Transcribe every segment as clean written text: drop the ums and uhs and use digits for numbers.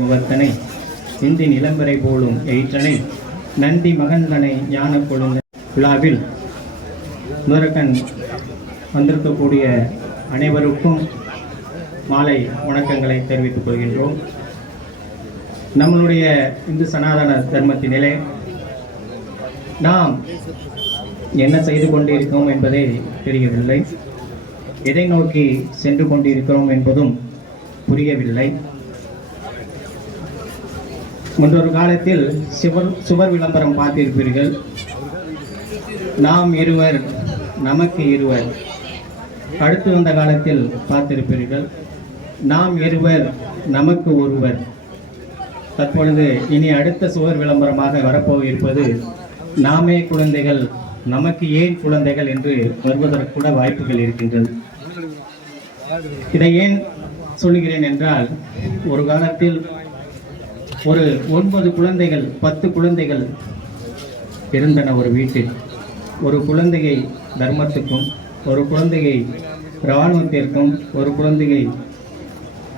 முகத்தனை இந்தின் இளம்பரை போலும் எயிற்றனை நந்தி மகன்தனை ஞான கொழுந்த விழாவில் முதற்கண் வந்திருக்கக்கூடிய அனைவருக்கும் மாலை வணக்கங்களை தெரிவித்துக் கொள்கின்றோம். நம்மளுடைய இந்து சனாதன தர்மத்தினிலே நாம் என்ன செய்து கொண்டிருக்கிறோம் என்பதே தெரியவில்லை. எதை நோக்கி சென்று கொண்டிருக்கிறோம் என்பதும் புரியவில்லை. முன்னொரு காலத்தில் சுவர் விளம்பரம் பார்த்திருப்பீர்கள். நாம் இருவர் நமக்கு இருவர். அடுத்து வந்த காலத்தில் பார்த்திருப்பீர்கள், நாம் இருவர் நமக்கு ஒருவர். தற்பொழுது இனி அடுத்த சுவர் விளம்பரமாக வரப்போயிருப்பது நாமே குழந்தைகள் நமக்கு ஏன் குழந்தைகள் என்று வருவதற்கு கூட வாய்ப்புகள் இருக்கின்றது. இதை ஏன் சொல்லுகிறேன் என்றால், ஒரு காலத்தில் ஒரு 9 குழந்தைகள் 10 குழந்தைகள் இருந்தன ஒரு வீட்டில். ஒரு குழந்தையை தர்மத்துக்கும், ஒரு குழந்தையை இராணுவத்திற்கும், ஒரு குழந்தையை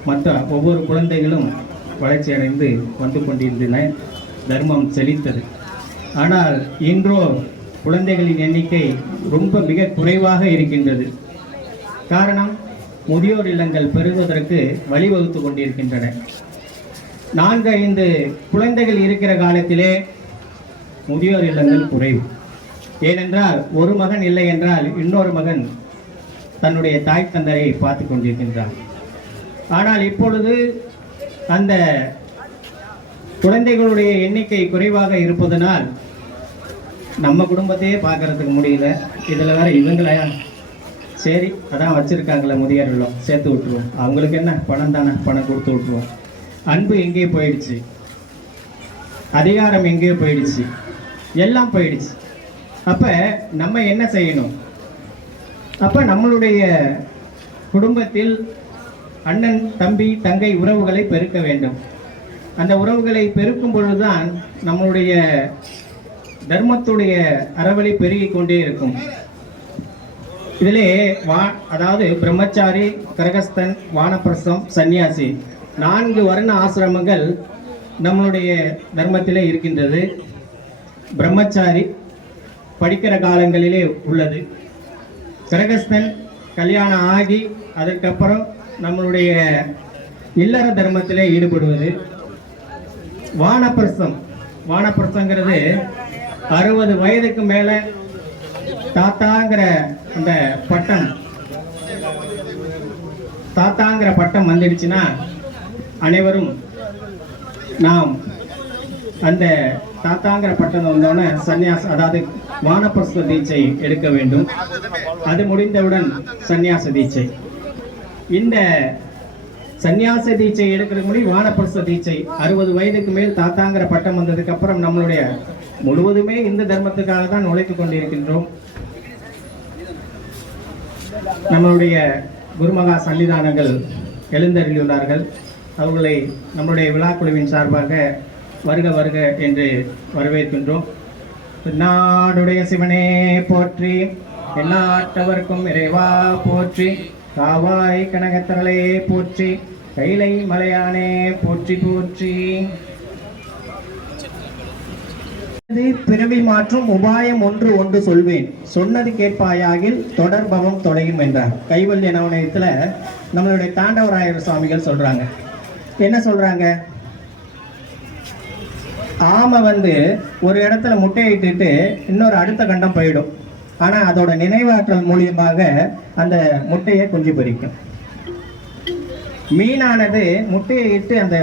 மற்ற ஒவ்வொரு குழந்தைகளும் வளர்ச்சி அடைந்து வந்து கொண்டிருந்தன. தர்மம் செழித்தது. ஆனால் இன்றோ குழந்தைகளின் எண்ணிக்கை ரொம்ப மிக குறைவாக இருக்கின்றது. காரணம், முதியோர் இல்லங்கள் பெறுவதற்கு வழிவகுத்து கொண்டிருக்கின்றன. 4-5 குழந்தைகள் இருக்கிற காலத்திலே முதியோர் இல்லங்கள் குறைவு. ஏனென்றால் ஒரு மகன் இல்லை என்றால் இன்னொரு மகன் தன்னுடைய தாய் தந்தையை பார்த்து கொண்டிருக்கின்றான். ஆனால் இப்பொழுது அந்த குழந்தைகளுடைய எண்ணிக்கை குறைவாக இருப்பதனால் நம்ம குடும்பத்தையே பார்க்கறதுக்கு முடியல. இதில் வேற இவங்களையா, சரி அதான் வச்சிருக்காங்களே முதியோர் இல்லம், சேர்த்து விட்டுருவோம், அவங்களுக்கு என்ன பணம் தானே, பணம் கொடுத்து விட்டுருவோம். அன்பு எங்கேயோ போயிடுச்சு, அதிகாரம் எங்கேயோ போயிடுச்சு, எல்லாம் போயிடுச்சு. அப்போ நம்ம என்ன செய்யணும்? அப்போ நம்மளுடைய குடும்பத்தில் அண்ணன் தம்பி தங்கை உறவுகளை பெருக்க வேண்டும். அந்த உறவுகளை பெருக்கும் பொழுதுதான் நம்மளுடைய தர்மத்துடைய அறவழி பெருகிக் கொண்டே இருக்கும். இதிலே அதாவது பிரம்மச்சாரி, கிரகஸ்தன், வானப்பிரஸ்தம், சன்னியாசி 4 வர்ண ஆசிரமங்கள் நம்மளுடைய தர்மத்திலே இருக்கின்றது. பிரம்மச்சாரி படிக்கிற காலங்களிலே உள்ளது. கிரகஸ்தன் கல்யாணம் ஆகி அதற்கப்புறம் நம்மளுடைய இல்லற தர்மத்திலே ஈடுபடுவது. வானப்பிரஸ்தங்கிறது 60 வயதுக்கு மேலே தாத்தாங்கிற அந்த பட்டம் வந்துடுச்சுன்னா அனைவரும் நாம் அந்த தாத்தாங்கிற பட்டம் வந்தோடனே சன்னியாச, அதாவது வானப்பிரஸ்த தீட்சை எடுக்க வேண்டும். அது முடிந்தவுடன் சன்னியாச தீட்சை. இந்த சன்னியாச தீட்சை எடுக்கிறதுக்கு முன்னாடி வானப்பிரஸ்த தீட்சை 60 வயதுக்கு மேல் தாத்தாங்கிற பட்டம் வந்ததுக்கு அப்புறம் நம்மளுடைய முழுவதுமே இந்த தர்மத்துக்காக தான் உழைத்து கொண்டிருக்கின்றோம். நம்மளுடைய குருமகா சன்னிதானங்கள் எழுந்தருளியுள்ளார்கள். அவர்களை நம்முடைய விழாக்குழுவின் சார்பாக வருக வருக என்று வரவேற்கின்றோம். நாடுடைய சிவனே போற்றி, எல்லாட்டவர்க்கும் இறைவா போற்றி, காவாய் கனகத்தரளே போற்றி, கைலை மலையானே போற்றி போற்றி. பிறவி மாற்றும் உபாயம் ஒன்று சொல்வேன், சொன்னது கேட்பாயாகில் தொடர்பவம் தொலையும் என்றார். கைவல்ய நவநீதத்துல நம்மளுடைய தாண்டவராயர் சுவாமிகள் சொல்றாங்க. என்ன சொல்றாங்க? ஆமை ஒரு இடத்துல முட்டையிட்டு இன்னொரு அடுத்த கண்டம் போயிடும். ஆனா அதோட நினைவாற்றல் மூலியமாக அந்த முட்டையை குஞ்சு பொரிக்கும். மீனானது முட்டையை இட்டு அந்த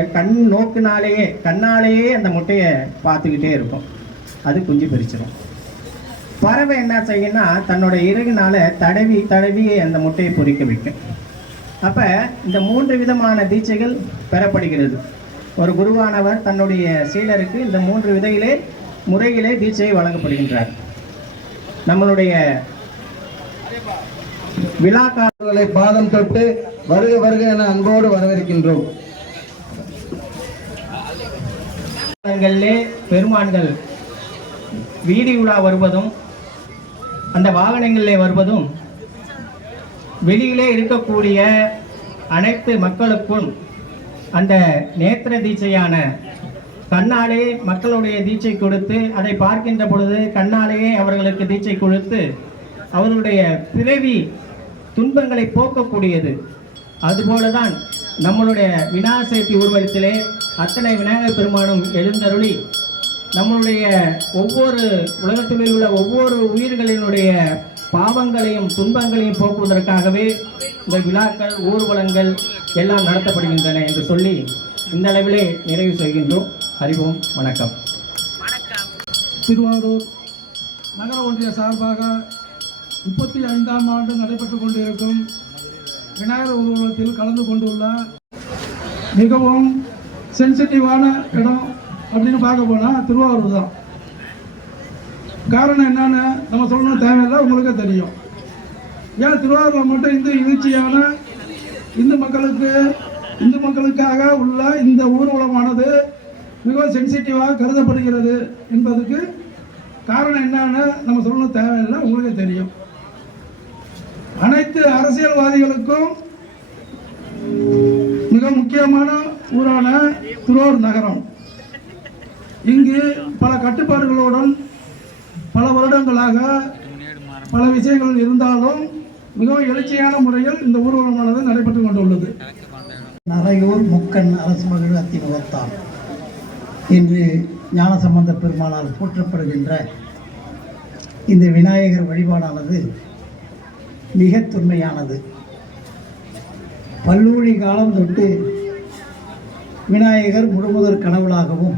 கண்ணாலேயே அந்த முட்டையை பார்த்துக்கிட்டே இருக்கும். அது குஞ்சு பொரிச்சிடும். பறவை என்ன செய்யும்னா தன்னோட இறகுனால தடவி அந்த முட்டையை பொரிக்க வைக்கும். அப்ப இந்த 3 விதமான தீட்சைகள் பெறப்படுகிறது. ஒரு குருவானவர் தன்னுடைய சீடருக்கு இந்த 3 முறையிலே தீட்சையை வழங்கப்படுகின்றார். நம்மளுடைய விழாக்காரர்களை பாதம் தொட்டு வருக வருக என அன்போடு வரவேற்கின்றோம். பெருமான்கள் வீதி உலா வருவதும், அந்த வாகனங்களிலே வருவதும், வெளியிலே இருக்கக்கூடிய அனைத்து மக்களுக்கும் அந்த நேத்திர தீட்சையான கண்ணாலே மக்களுடைய தீட்சை கொடுத்து அதை பார்க்கின்ற பொழுது கண்ணாலேயே அவர்களுக்கு தீட்சை கொடுத்து அவர்களுடைய பிறவி துன்பங்களை போக்கக்கூடியது. அதுபோலதான் நம்மளுடைய விநாயகர் சதுர்த்தி ஊர்வலத்திலே அத்தனை விநாயகர் பெருமானும் எழுந்தருளி நம்மளுடைய ஒவ்வொரு உலகத்தில் உள்ள ஒவ்வொரு உயிர்களினுடைய பாவங்களையும் துன்பங்களையும் போக்குவதற்காகவே இந்த விழாக்கள் ஊர்வலங்கள் எல்லாம் நடத்தப்படுகின்றன என்று சொல்லி இந்த அளவிலே நிறைவு செய்கின்றோம். அறிவோம். வணக்கம். திருவாரூர் நகர ஒன்றிய சார்பாக 35ஆம் ஆண்டு நடைபெற்றுக் கொண்டிருக்கும் விநாயகர் ஊர்வலத்தில் கலந்து கொண்டுள்ள மிகவும் சென்சிட்டிவான இடம் அப்படின்னு பார்க்க போனால் திருவாரூர் தான். காரணம் என்னன்னு நம்ம சொல்லணும் தேவையில்லை, உங்களுக்கே தெரியும். ஏன் திருவாரூர் மட்டும் இந்த எழுச்சியான இந்து மக்களுக்காக உள்ள இந்த ஊர்வலமானது மிகவும் சென்சிட்டிவாக கருதப்படுகிறது என்பதுக்கு காரணம் என்னன்னு நம்ம சொல்லணும் தேவையில்லை, உங்களுக்கே தெரியும். அனைத்து அரசியல்வாதிகளுக்கும் மிக முக்கியமான ஊரான திருவாரூர் நகரம். இங்கு பல கட்டுப்பாடுகளுடன் பல வருடங்களாக பல விஷயங்கள் இருந்தாலும் மிகவும் எழுச்சியான முறையில் இந்த ஊர்வலமானது நடைபெற்றுக் கொண்டுள்ளது. நரையூர் முக்கன் அரசு மகள் அத்திமுகத்தான் இன்று ஞானசம்பந்த பெருமானால் போற்றப்படுகின்ற இந்த விநாயகர் வழிபாடானது மிக தொன்மையானது. பல்லூழி காலம் தொட்டு விநாயகர் முழுமுதற் கடவுளாகவும்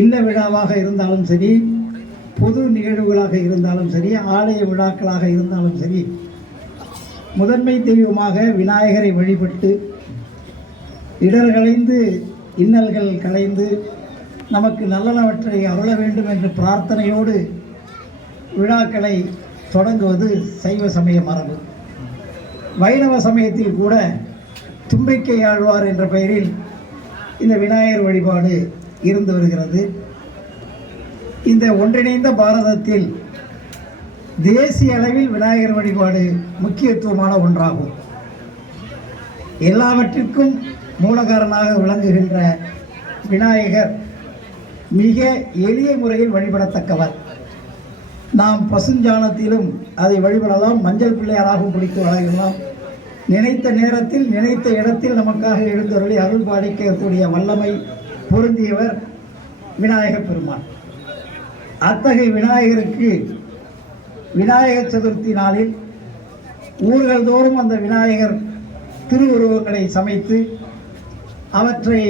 இல்ல விழாவாக இருந்தாலும் சரி, பொது நிகழ்வுகளாக இருந்தாலும் சரி, ஆலய விழாக்களாக இருந்தாலும் சரி, முதன்மை தெய்வமாக விநாயகரை வழிபட்டு இடர்களைந்து இன்னல்கள் களைந்து நமக்கு நல்லனவற்றை அருள வேண்டும் என்ற பிரார்த்தனையோடு விழாக்களை தொடங்குவது சைவ சமய மரபு. வைணவ சமயத்தில் கூட தும்பிக்கை ஆழ்வார் என்ற பெயரில் இந்த விநாயகர் வழிபாடு இருந்து வருகிறது. இந்த ஒன்றிணைந்த பாரதத்தில் தேசிய அளவில் விநாயகர் வழிபாடு முக்கியத்துவமான ஒன்றாகும். எல்லாவற்றிற்கும் மூலகாரனாக விளங்குகின்ற விநாயகர் மிக எளிய முறையில் வழிபடத்தக்கவர். நாம் பசுஞ்சாணத்திலும் அதை வழிபடலாம், மஞ்சள் பிள்ளையாராகவும் பிடித்து வழங்கலாம். நினைத்த நேரத்தில் நினைத்த இடத்தில் நமக்காக எழுந்தருளி அருள் பாலிக்கக்கூடிய வல்லமை பொருந்தியவர் விநாயகர் பெருமான். அத்தகைய விநாயகருக்கு விநாயகர் சதுர்த்தி நாளில் ஊர்கள் தோறும் அந்த விநாயகர் திருவுருவங்களை சமைத்து அவற்றை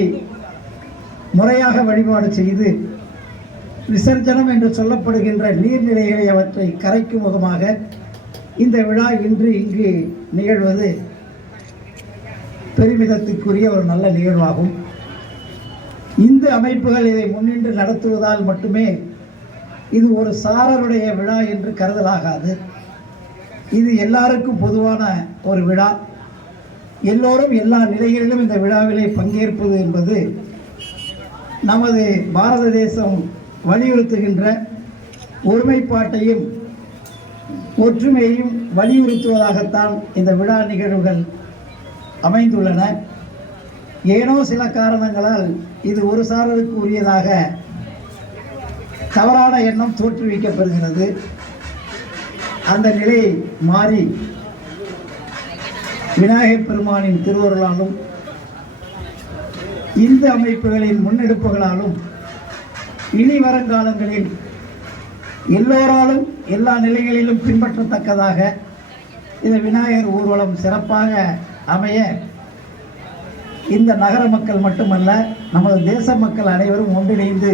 முறையாக வழிபாடு செய்து விசர்ஜனம் என்று சொல்லப்படுகின்ற நீர்நிலைகளை அவற்றை கரைக்கும் முகமாக இந்த விழா இன்று இங்கு நிகழ்வது பெருமிதத்துக்குரிய ஒரு நல்ல நிகழ்வாகும். இந்து அமைப்புகள் இதை முன்னின்று நடத்துவதால் மட்டுமே இது ஒரு சாரருடைய விழா என்று கருதலாகாது. இது எல்லாருக்கும் பொதுவான ஒரு விழா. எல்லோரும் எல்லா நிலைகளிலும் இந்த விழாவிலே பங்கேற்பது என்பது நமது பாரத தேசம் வலியுறுத்துகின்ற ஒருமைப்பாட்டையும் ஒற்றுமையையும் வலியுறுத்துவதாகத்தான் இந்த விழா நிகழ்வுகள் அமைந்துள்ளன. ஏனோ சில காரணங்களால் இது ஒரு சாரருக்கு உரியதாக தவறான எண்ணம் தோற்றுவிக்கப்படுகிறது. அந்த நிலை மாறி விநாயகர் பெருமானின் திருவருளாலும் இந்து அமைப்புகளின் முன்னெடுப்புகளாலும் இனி வருங்காலங்களில் எல்லோராலும் எல்லா நிலைகளிலும் பின்பற்றத்தக்கதாக இந்த விநாயகர் ஊர்வலம் சிறப்பாக அமைய இந்த நகர மக்கள் மட்டுமல்ல, நமது தேச மக்கள் அனைவரும் ஒன்றிணைந்து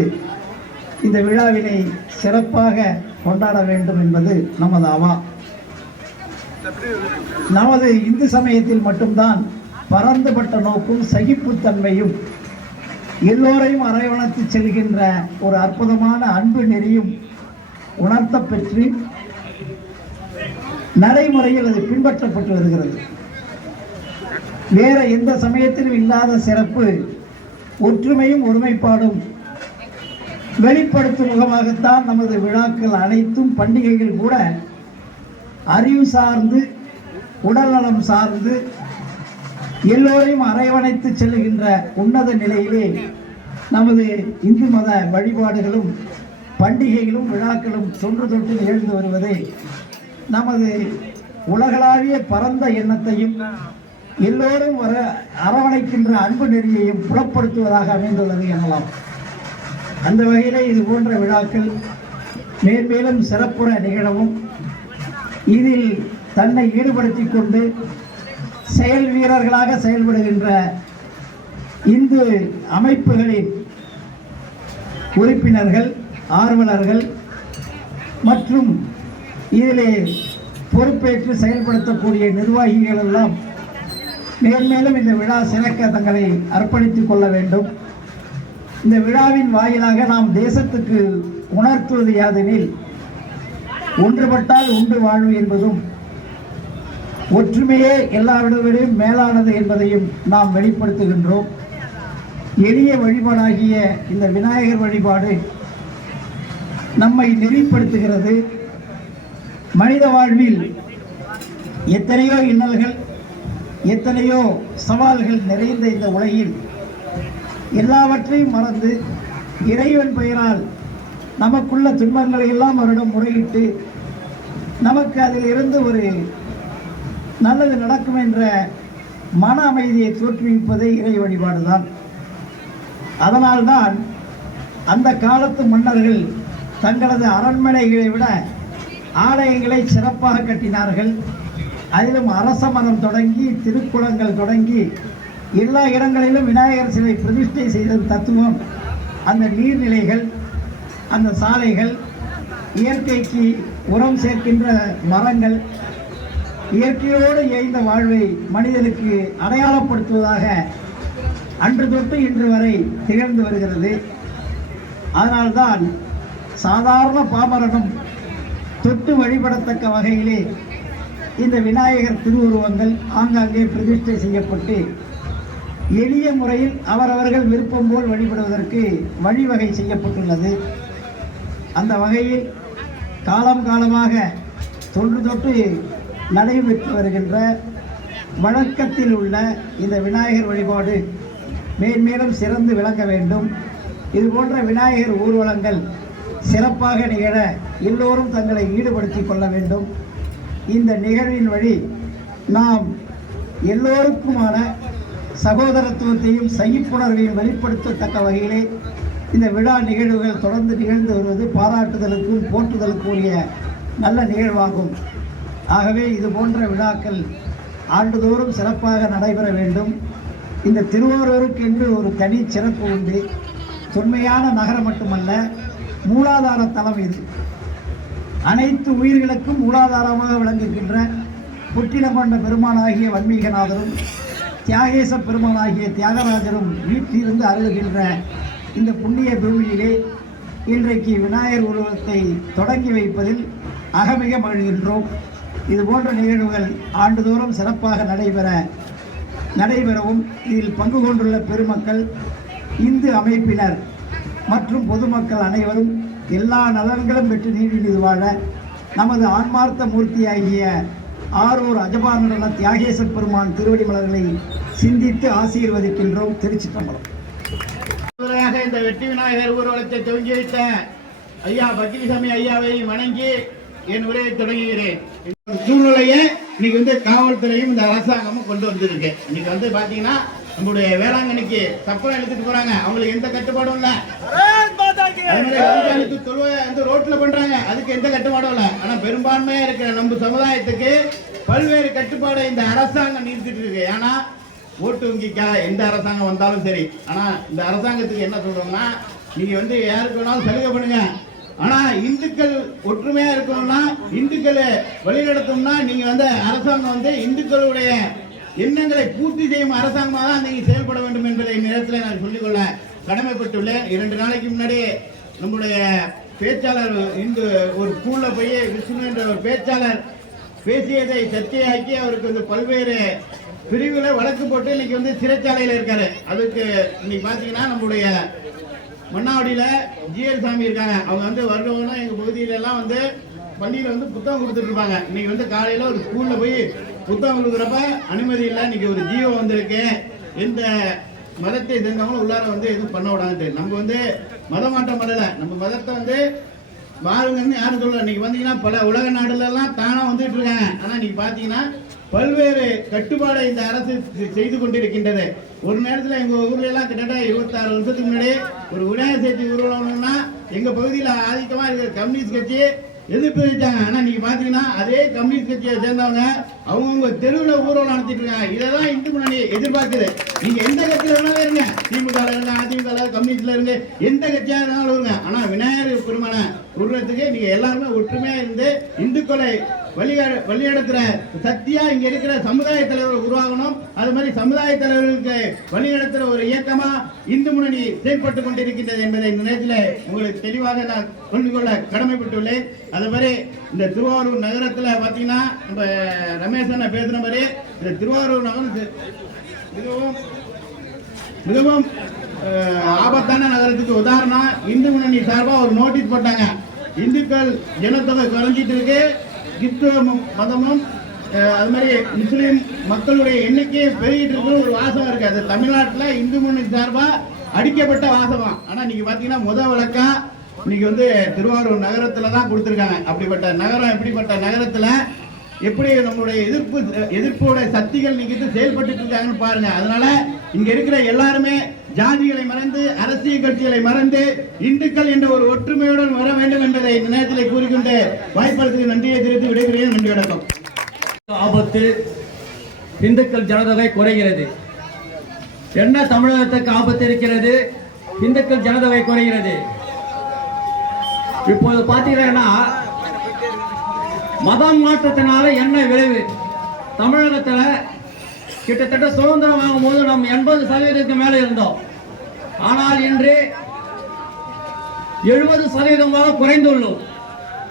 இந்த விழாவினை சிறப்பாக கொண்டாட வேண்டும் என்பது நமது அவா. நமது இந்து சமயத்தில் மட்டும்தான் பரந்துபட்ட நோக்கும் சகிப்புத்தன்மையும் எல்லோரையும் அரவணைத்து செல்கின்ற ஒரு அற்புதமான அன்பு நெறியும் உணர்த்த பெற்று நடைமுறையில் அது பின்பற்றப்பட்டு வருகிறது. வேற எந்த சமயத்திலும் இல்லாத சிறப்பு ஒற்றுமையும் ஒருமைப்பாடும் வெளிப்படுத்தும் முகமாகத்தான் நமது விழாக்கள் அனைத்தும், பண்டிகைகள் கூட அறிவு சார்ந்து உடல்நலம் சார்ந்து எல்லோரையும் அரவணைத்து செல்லுகின்ற உன்னத நிலையிலே நமது இந்து மத வழிபாடுகளும் பண்டிகைகளும் விழாக்களும் தொன்று தொட்டு நிகழ்ந்து வருவதை நமது உலகளாவிய பரந்த எண்ணத்தையும் எல்லோரும் அரவணைக்கின்ற அன்பு நெறியையும் புலப்படுத்துவதாக அமைந்துள்ளது எனலாம். அந்த வகையிலே இது போன்ற விழாக்கள் மேன்மேலும் சிறப்புற நிகழவும் இதில் தன்னை ஈடுபடுத்திக் கொண்டு செயல் வீரர்களாக செயல்படுகின்ற இந்து அமைப்புகளின் உறுப்பினர்கள், ஆர்வலர்கள் மற்றும் இதிலே பொறுப்பேற்று செயல்படுத்தக்கூடிய நிர்வாகிகள் எல்லாம் மேன்மேலும் இந்த விழா சிறக்க தங்களை அர்ப்பணித்துக் கொள்ள வேண்டும். இந்த விழாவின் வாயிலாக நாம் தேசத்துக்கு உணர்த்துவது யாதெனில், ஒன்றுபட்டால் உண்டு வாழ்வு என்பதும் ஒற்றுமையே எல்லா விடவிடையும் மேலானது என்பதையும் நாம் வெளிப்படுத்துகின்றோம். எளிய வழிபாடாகிய இந்த விநாயகர் வழிபாடு நம்மை நெறிப்படுத்துகிறது. மனித வாழ்வில் எத்தனையோ இன்னல்கள், எத்தனையோ சவால்கள் நிறைந்த இந்த உலகில் எல்லாவற்றையும் மறந்து இறைவன் பெயரால் நமக்குள்ள துன்பங்களை எல்லாம் அவரிடம் முறையிட்டு நமக்கு அதில் இருந்து ஒரு நல்லது நடக்கும் என்ற மன அமைதியை தோற்றுவிப்பதே இறை வழிபாடுதான். அதனால்தான் அந்த காலத்து மன்னர்கள் தங்களது அரண்மனைகளை விட ஆலயங்களை சிறப்பாக கட்டினார்கள். அதிலும் அரச மரம் தொடங்கி திருக்குளங்கள் தொடங்கி எல்லா இடங்களிலும் விநாயகர் சிலை பிரதிஷ்டை செய்த தத்துவம், அந்த நீர்நிலைகள், அந்த சாலைகள், இயற்கைக்கு உரம் சேர்க்கின்ற மரங்கள், இயற்கையோடு இயைந்த வாழ்வை மனிதனுக்கு அடையாளப்படுத்துவதாக அன்று தொட்டு இன்று வரை திகழ்ந்து வருகிறது. அதனால்தான் சாதாரண பாமரனும் தொட்டு வழிபடத்தக்க வகையிலே இந்த விநாயகர் திருவுருவங்கள் ஆங்காங்கே பிரதிஷ்டை செய்யப்பட்டு எளிய முறையில் அவரவர்கள் விருப்பம் போல் வழிபடுவதற்கு வழிவகை செய்யப்பட்டுள்ளது. அந்த வகையில் காலம் காலமாக தொன்று தொட்டு நடைபெற்று வருகின்ற வழக்கத்தில் உள்ள இந்த விநாயகர் வழிபாடு மேன்மேலும் சிறந்து விளங்க வேண்டும். இதுபோன்ற விநாயகர் ஊர்வலங்கள் சிறப்பாக நிகழ எல்லோரும் தங்களை ஈடுபடுத்திக் கொள்ள வேண்டும். இந்த நிகழ்வின் வழி நாம் எல்லோருக்குமான சகோதரத்துவத்தையும் சகிப்புணர்வையும் வெளிப்படுத்தத்தக்க வகையிலே இந்த விழா நிகழ்வுகள் தொடர்ந்து நிகழ்ந்து வருவது பாராட்டுதலுக்கும் போற்றுதலுக்குரிய நல்ல நிகழ்வாகும். ஆகவே இது போன்ற விழாக்கள் ஆண்டுதோறும் சிறப்பாக நடைபெற வேண்டும். இந்த திருவாரூருக்கு என்று ஒரு தனி சிறப்பு உண்டு. தொன்மையான நகரம் மட்டுமல்ல, மூலாதார தலம் இது. அனைத்து உயிர்களுக்கும் மூலாதாரமாக விளங்குகின்ற புற்றினங்கொண்ட பெருமானாகிய வன்மீகநாதரும் தியாகேச பெருமானாகிய தியாகராஜரும் வீட்டிலிருந்து அருளுகின்ற இந்த புண்ணிய பூமியிலே இன்றைக்கு விநாயகர் உருவத்தை தொடங்கி வைப்பதில் அகமிக மகிழ்கின்றோம். இதுபோன்ற நிகழ்வுகள் ஆண்டுதோறும் சிறப்பாக நடைபெறவும் இதில் பங்கு கொண்டுள்ள பெருமக்கள், இந்து அமைப்பினர் மற்றும் பொதுமக்கள் அனைவரும் எல்லா நலன்களும் பெற்று நீடி வாழ நமது ஆன்மார்த்த மூர்த்தியாகிய ஆரூர் அஜபானன தியாகேச பெருமான் திருவடி மலர்களை சிந்தித்து ஆசீர்வதிக்கின்றோம். திருச்சிற்றம்பலம். இந்த வெற்றி விநாயகர் ஊர்வலத்தை துவங்கி வைத்த ஐயா பக்கிரிசாமி ஐயாவை வணங்கி என் உரையை தொடங்குகிறேன். சூழ்நிலையை இன்னைக்கு காவல்துறையும் இந்த அரசாங்கமும் கொண்டு வந்திருக்கு. இன்னைக்கு பாத்தீங்கன்னா நம்மளுடைய வேளாங்கண்ணிக்கு சப்பரம் எடுத்துட்டு போறாங்க. அவங்களுக்கு எந்த கட்டுப்பாடும் இல்ல. ரோட்ல பண்றாங்க, அதுக்கு எந்த கட்டுப்பாடும் இல்ல. ஆனா பெரும்பான்மையா இருக்கிற நம்ம சமுதாயத்துக்கு பல்வேறு கட்டுப்பாடு இந்த அரசாங்கம் நிறுத்திட்டு இருக்கு. ஏன்னா ஓட்டு வங்கிக்கா எந்த அரசாங்கம் வந்தாலும் சரி. ஆனா இந்த அரசாங்கத்துக்கு என்ன சொல்றோம்னா, நீங்க யாருக்கு வேணாலும் சலுகை பண்ணுங்க, ஆனா இந்துக்கள் ஒற்றுமையா இருக்கணும்னா, இந்துக்களை வழிநடத்தணும்னா நீங்க அரசாங்கம் இந்துக்களுடைய எண்ணங்களை பூர்த்தி செய்யும் அரசாங்கமாக தான் நீங்க செயல்பட வேண்டும் என்பதை நேரத்தில் நான் சொல்லிக்கொள்ள கடமைப்பட்டுள்ளேன். 2 நாளைக்கு முன்னாடி நம்முடைய பேச்சாளர் ஒரு ஸ்கூல்ல போய் விஷ்ணு என்ற ஒரு பேச்சாளர் பேசியதை சர்ச்சையாக்கி அவருக்கு பல்வேறு பிரிவுகளை வழக்கு போட்டு இன்னைக்கு சிறைச்சாலையில் இருக்காரு. அதுக்கு இன்னைக்கு பாத்தீங்கன்னா நம்முடைய மன்னாவடியில ஜிஎல் சாமி இருக்காங்க. அவங்க வருடம்னா எங்க பகுதியில எல்லாம் பள்ளியில புத்தகம் கொடுத்துட்டு இருப்பாங்க. இன்னைக்கு காலையில ஒரு ஸ்கூல்ல போய் புத்தகம் கொடுக்குறப்ப அனுமதி இல்லை, இன்னைக்கு ஒரு ஜியோ வந்திருக்கு, எந்த மதத்தை சேர்ந்தவங்களும் உள்ளார வந்து எதுவும் பண்ண விடாது. நம்ம வந்து மதமாட்டம் பண்ணல, நம்ம மதத்தை வந்து பாருங்கன்னு யாரும் சொல்லல. இன்னைக்கு வந்தீங்கன்னா பல உலக நாடுல எல்லாம் தானா வந்துட்டு இருக்காங்க. ஆனா இன்னைக்கு பாத்தீங்கன்னா பல்வேறு கட்டுப்பாடை இந்த அரசு செய்து கொண்டிருக்கின்றது. ஒரு நேரத்தில் எங்க ஊர்ல எல்லாம் கிட்டத்தட்ட 26 வருஷத்துக்கு முன்னாடி ஒரு விநாயகர் சதுர்த்தி ஊர்வலம்னா எங்க பகுதியில் ஆதிக்கமா இருக்கிற கம்யூனிஸ்ட் கட்சி எதிர்ப்பு வச்சாங்க. ஆனா நீங்க பாத்தீங்கன்னா அதே கம்யூனிஸ்ட் கட்சியை சேர்ந்தவங்க அவங்கவுங்க தெருவில் ஊர்வலம் நடத்திட்டு இருக்காங்க. இதெல்லாம் இந்து முன்னணி எதிர்பார்க்குது. நீங்க எந்த கட்சியில வேணாலும் இருங்க, திமுக இருங்க, அதிமுக கம்யூனிஸ்ட்ல இருங்க, எந்த கட்சியா இருந்தாலும் இருங்க. ஆனா விநாயகர் பெருமான உருவத்துக்கு நீங்க எல்லாருமே ஒற்றுமையா இருந்து இந்துக்களை வழிநடத்துற சக்தியா இங்க இருக்கிற சமுதாய தலைவர் உருவாகணும். அது மாதிரி சமுதாய தலைவர்களுக்கு வழிநடத்துற ஒரு இயக்கமா இந்து முன்னணி செயல்பட்டு கொண்டிருக்கின்றது என்பதை இந்த நேரத்தில் உங்களுக்கு தெளிவாக நான் சொல்லிக் கொள்ள கடமைப்பட்டுள்ளேன். அது மாதிரி இந்த திருவாரூர் நகரத்துல பாத்தீங்கன்னா நம்ம ரமேஷ் பேசுற மாதிரி இந்த திருவாரூர் நகரம் மிகவும் ஆபத்தான நகரத்துக்கு உதாரணம் இந்து முன்னணி சார்பா ஒரு நோட்டீஸ் போட்டாங்க. இந்துக்கள் ஜனத்தொகை குறைஞ்சிட்டு இருக்கு, கிறிஸ்துவ மதமும் அது மாதிரி முஸ்லீம் மக்களுடைய எண்ணிக்கை பெருகிட்டு இருக்கு ஒரு வாசகம் இருக்கு. அது தமிழ்நாட்டில் இந்து முன்னணி சார்பா அடிக்கப்பட்ட வாசகம். ஆனா நீங்க பாத்தீங்கன்னா வழக்கம் இன்னைக்கு வந்து திருவாரூர் நகரத்துல தான் கொடுத்திருக்காங்க. அப்படிப்பட்ட நகரம், எப்படிப்பட்ட நகரத்துல எப்படி நம்மளுடைய எதிர்ப்புடைய சக்திகள் நீங்க செயல்பட்டு இருக்காங்கன்னு பாருங்க. அதனால இங்க இருக்கிற எல்லாருமே ஜாதிகளை மறந்து, அரசியல் கட்சிகளை மறந்து இந்துக்கள் என்ற ஒரு ஒற்றுமையுடன் வர வேண்டும் என்பதை இந்த நேரத்தில் கூறிக்கொண்டு வாய்ப்பளித்து நன்றியை தெரிவித்து விடைபெறுகிறேன். நன்றி, வணக்கம். ஆபத்து, இந்துக்கள் ஜனதொகை குறைகிறது. என்ன தமிழகத்துக்கு ஆபத்து இருக்கிறது? இந்துக்கள் ஜனதொகை குறைகிறது. இப்போது பார்த்தீங்கன்னா மதம் மாற்றத்தினால என்ன விளைவு? தமிழகத்தில் கிட்டத்தட்ட சுதந்திரம் வாங்கும் போது நம்ம 80% மேலே இருந்தோம். ஆனால் இன்று 70% குறைந்துள்ளோம்.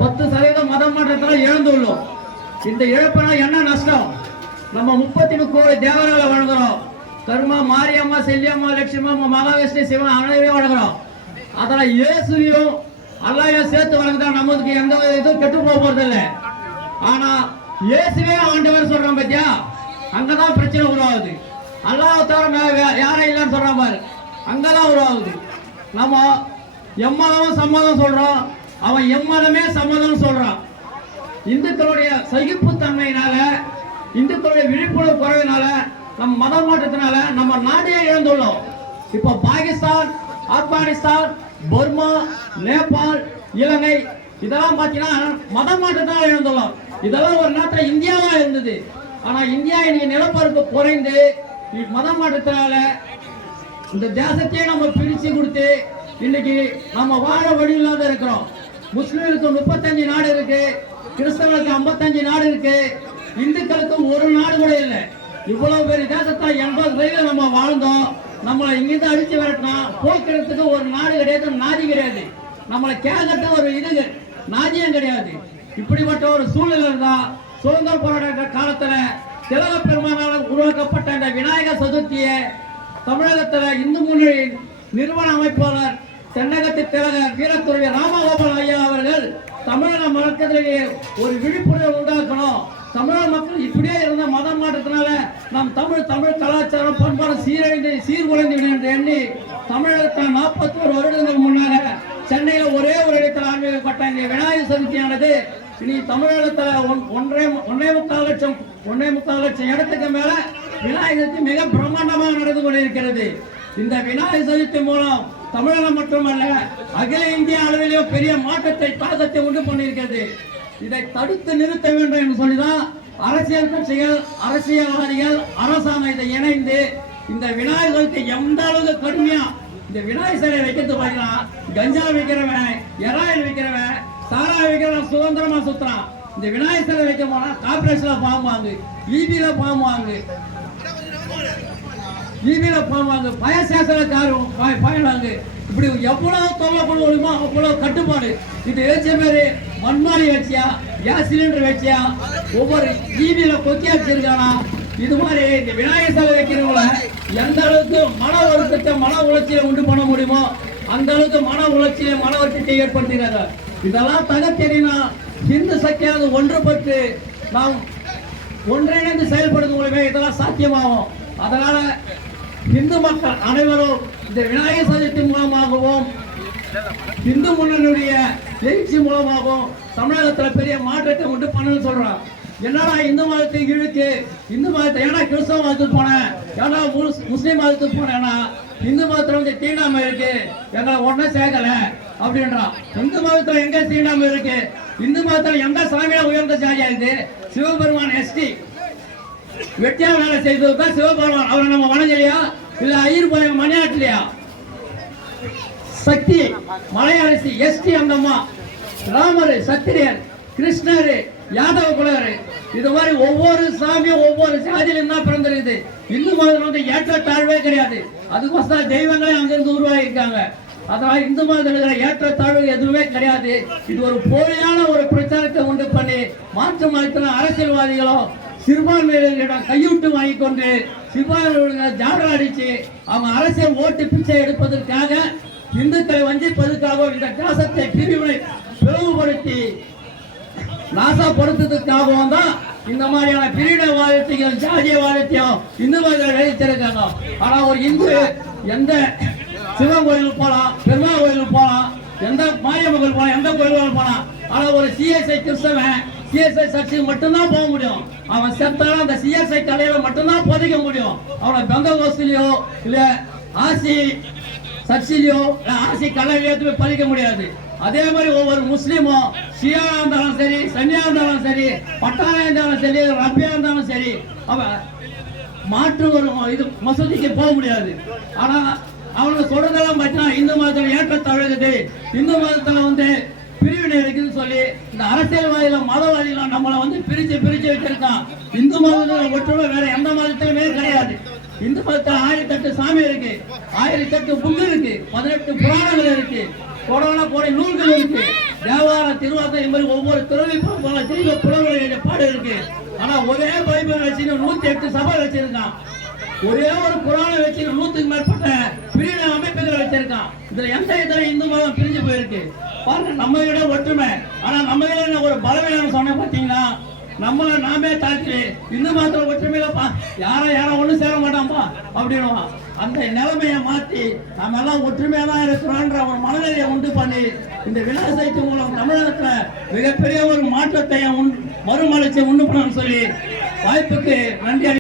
10% மதம் மாற்றத்தினால் இழந்துள்ளோம். இந்த இழப்பினால் என்ன நஷ்டம்? நம்ம 33 கோடி தேவர்களை வழங்குறோம். கர்மா, மாரியம்மா, செல்லியம்மா, லட்சுமி, மகாவிஷ்ணு, சிவன் அனைவரையும் வழங்குறோம். அதனால் இயேசுவையும் அல்லாஹ்வையும் சேர்த்து வழங்குதா நமக்கு எந்த இதுவும் கெட்டு போறதில்லை. ஆனா இயேசுவே ஆண்டவர் சொல்றோம் பத்தியா, அங்கதான் பிரச்சனை உருவாகுது. அல்லாஹ் தவிர யாரும் இல்லைன்னு சொல்றான் பாரு, அங்கதான் உருவாகுது. நம்ம எம்மதமும் சம்மதம் சொல்றோம், அவன் எம்மதமே சம்மதம் சொல்றான். இந்துக்களுடைய சகிப்புத்தன்மையினால, இந்துக்களுடைய விழிப்புணர்வு குறைவினால, நம்ம மதம் மாற்றத்தினால நம்ம நாட்டையே இழந்துள்ளோம். இப்போ பாகிஸ்தான், ஆப்கானிஸ்தான், பர்மா, நேபாள், இலங்கை இதெல்லாம் பார்த்தீங்கன்னா மதம் மாற்றத்தினால இழந்துள்ளோம். இதெல்லாம் ஒரு நாட்டில் இந்தியாவா இருந்தது. ஆனா இந்தியா இன்னைக்கு நிலப்பரப்பு குறைந்து மதம் மாற்றத்தினால இந்த தேசத்தையே நம்ம பிரிச்சு கொடுத்து இன்னைக்கு நம்ம வாழ வழி இல்லாத இருக்கிறோம். முஸ்லிம்களுக்கு 35 நாடு இருக்கு, கிறிஸ்தவர்களுக்கு 55 நாடு இருக்கு, இந்துக்களுக்கு ஒரு நாடு கூட இல்லை. இவ்வளவு பெரிய தேசத்தை 80 வயதில் நம்ம வாழ்ந்தோம். நம்மளை இங்கிருந்து அடிச்சு விரட்டினா போக்குறதுக்கு ஒரு நாடு கிடையாது, நாதி கிடையாது. நம்மளை கேட்கறது ஒரு இது நாதியம் கிடையாது. இப்படிப்பட்ட ஒரு சூழ்நிலை இருந்தா சுதந்திர போராட்ட காலத்துல திலக பெருமானால் உருவாக்கப்பட்ட இந்த விநாயகர் சதுர்த்தியை தமிழகத்துல இந்து முன்னணி நிறுவன அமைப்பாளர் தென்னகத்து திலகர் வீரத்துறை ராமகோபால் ஐயா அவர்கள் தமிழக மக்களிடையே ஒரு விழிப்புணர்வு உண்டாக்கணும். தமிழக மக்கள் இப்படியே இருந்த மதம் மாற்றத்தினால நம் தமிழ் கலாச்சாரம் பண்பாடு சீர்குலைந்து விடும் என்று எண்ணி தமிழகத்தில் 41 வருடங்கள் முன்னாக சென்னையில் ஒரே ஒரு இடத்தில் ஆரம்பிக்கப்பட்ட இந்த விநாயகர் சதுர்த்தியானது இனி தமிழகத்தில் 1.25 லட்சம் இடத்துக்கு மேல விநாயகருக்கு மிக பிரம்மாண்டமாக நடந்து கொண்டிருக்கிறது. இந்த விநாயகர் சதுர்த்தி மூலம் தமிழகம் மட்டுமல்ல அகில இந்திய அளவிலேயே பெரிய மாற்றத்தை தாக்கத்தை உண்டு பண்ணியிருக்கிறது. இதை தடுத்து நிறுத்த வேண்டும் என்று சொல்லிதான் அரசியல் கட்சிகள், அரசியல்வாதிகள், அரசாங்கம் இதை இணைந்து இந்த விநாயகருக்கு எந்த அளவுக்கு கடுமையா இந்த விநாயகர் சிலை வைக்கிறது பார்த்தீங்கன்னா கஞ்சா விற்கிறவன், எராயில் விற்கிறவன், சாராய விற்கிறவன் சுதந்திரமா சுத்துறான். இந்த விநாயகர் சிலை வைக்க போனா கார்பரேஷன்ல பாம்புவாங்க, ஈபியில பாம்புவாங்க, ஃபயர் ஸ்டேஷன்ல பாயுவாங்க. இப்படி எவ்வளவு தொல்லை பண்ண முடியுமோ அவ்வளவு கட்டுப்பாடு. இது வச்ச மாதிரி மண்மாரி வச்சியா, கேஸ் சிலிண்டர் வச்சியா, ஒவ்வொரு ஈபியில கொத்தியா வச்சிருக்கானா. இது மாதிரி இந்த விநாயகர் சிலை வைக்கிறவங்கள எந்த அளவுக்கு மன ஒழுக்கத்தை, மன உளைச்சலை உண்டு பண்ண முடியுமோ அந்த அளவுக்கு மன உளைச்சலை, மன வருத்தத்தை ஏற்படுத்துகிறார்கள். இதெல்லாம் தகத்தெறினா இந்து சக்தியாக ஒன்றுபட்டு நாம் ஒன்றிணைந்து செயல்படுறது மூலமே இதெல்லாம் சாத்தியமாகும். அதனால இந்து மக்கள் அனைவரும் இந்த விநாயகர் சதுர்த்தி மூலமாகவும் இந்து முன்னணியுடைய எழுச்சி மூலமாகவும் தமிழகத்தில் பெரிய மாற்றத்தை உண்டு பண்ணணும்னு சொல்றான். என்னடா இந்து மதத்துக்கு இழுக்கு, இந்து மதத்தை ஏன்னா கிறிஸ்தவ மதத்துக்கு போனேன், ஏன்னா முஸ்லீம் மதத்துக்கு போனேன்னா இந்து மதத்துல வந்து தீண்டாமை இருக்கு, எங்களை ஒன்னும் சேர்க்கல அப்படின்றான். இந்து மதத்துல எங்க தீண்டாமை இருக்கு? இந்து மதத்துல எந்த சாமியா உயர்ந்த ஜாதியா இருக்கு? சிவபெருமான் எஸ்டி வெட்டியா வேலை செய்ததுதான் சிவபெருமான். அவரை நம்ம வணங்கலையா? இல்ல ஐயர் மணியாட்டலையா? சக்தி மலையாளசி எஸ்டி அந்தம்மா, ராமர் சத்திரியர், கிருஷ்ணர் யாதவ குலர், இது மாதிரி ஒவ்வொரு சாமியும் ஒவ்வொரு ஜாதியிலும் தான் பிறந்திருக்குது. இந்து மதத்தில் வந்து ஏற்ற தாழ்வே கிடையாது. அதுக்கோசம் தெய்வங்களே அங்கிருந்து உருவாகி இருக்காங்க. அதனால இந்து மதத்தில் இருக்கிற ஏற்ற தாழ்வு எதுவுமே கிடையாது. இது ஒரு போலியான ஒரு பிரச்சாரத்தை உண்டு பண்ணி மாற்று மதத்தின அரசியல்வாதிகளும் சிறுபான்மையினரிடம் கையூட்டு வாங்கி கொண்டு சிறுபான்மையினர்களை ஜாடல் அடிச்சு அவங்க அரசியல் ஓட்டு பிச்சை எடுப்பதற்காக இந்துக்களை வஞ்சிப்பதற்காக இந்த தேசத்தை பிரிவுபடுத்தி நாசப்படுத்துறதுக்காகவும் தான் இந்த மாதிரியான பிரிவினைவாதத்தையும் ஜாதியவாதத்தையும் இந்து மதத்தில் விளைவிச்சிருக்காங்க. ஆனா ஒரு இந்து எந்த சிவன் கோயிலுக்கு போலாம், பெருமாள் கோயிலுக்கு போலாம், எந்த மாரியம்மன் கோயில் போலாம், எந்த கோயிலுக்கு போலாம். ஆனா ஒரு சிஎஸ்ஐ கிறிஸ்தவன் சிஎஸ்ஐ சர்ச்சுக்கு மட்டும்தான் போக முடியும். அவன் செத்தாலும் அந்த சிஎஸ்ஐ தலையில மட்டும்தான் புதைக்க முடியும். அவனை பெந்தகோஸ்திலையோ இல்ல ஆசி சர்ச்சிலையோ ஆசி கலையிலேயே பதிக்க முடியாது. அதே மாதிரி ஒவ்வொரு முஸ்லீமும் ஷியா இருந்தாலும் சரி, சன்னியா இருந்தாலும் சரி, பட்டாளா இருந்தாலும் சரி, ரப்பியா இருந்தாலும் சரி, அவன் மாற்று ஒரு இது மசூதிக்கு போக முடியாது. ஆனா அவனுக்கு சொல்றதெல்லாம் பார்த்தீங்கன்னா இந்து மதத்தில் ஏற்றத்தாழ்வுது, இந்து மதத்துல வந்து பிரிவினை இருக்குன்னு சொல்லி இந்த அரசியல்வாதிகள மதவாதிகள நம்மளை வந்து பிரிச்சு வச்சிருக்கான். இந்து மதத்துல ஒற்றுமை வேற எந்த மதத்திலுமே கிடையாது. இந்து மதத்துல 1008 சாமி இருக்கு, 1008 புக்கு இருக்கு, 18 புராணங்கள் இருக்கு, கொரோனா போட நூல்கள் இருக்கு, தேவார திருவாசகம் மாதிரி ஒவ்வொரு திருவி புலவர்களுடைய பாடு இருக்கு. ஆனா ஒரே பைபிள் வச்சு 108 சபை வச்சிருக்கான். ஒரே ஒரு குரானை வச்சு 100க்கு மேற்பட்ட பிரிவினை அமைப்புகளை வச்சிருக்கான். இதுல எந்த இதுல இந்து மதம் பிரிஞ்சு போயிருக்கு பாருங்க. நம்ம விட ஒற்றுமை, ஆனா நம்ம விட ஒரு பலவீனம் சொன்ன பாத்தீங்கன்னா நம்மள நாமே தாக்கி இந்து மதத்துல ஒற்றுமையில யாரும் ஒண்ணும் சேர மாட்டான்பா அப்படின்னுவான். அந்த நிலைமையை மாற்றி நம்ம எல்லாம் ஒற்றுமையா தான் இருக்கிறோன்ற ஒரு மனநிலையை உண்டு பண்ணி இந்த விநாயகர் சதுர்த்தி மூலம் தமிழகத்துல மிகப்பெரிய ஒரு மாற்றத்தை மறுமலர்ச்சியை உண்டு பண்ணணும்னு சொல்லி வாய்ப்புக்கு நன்றி.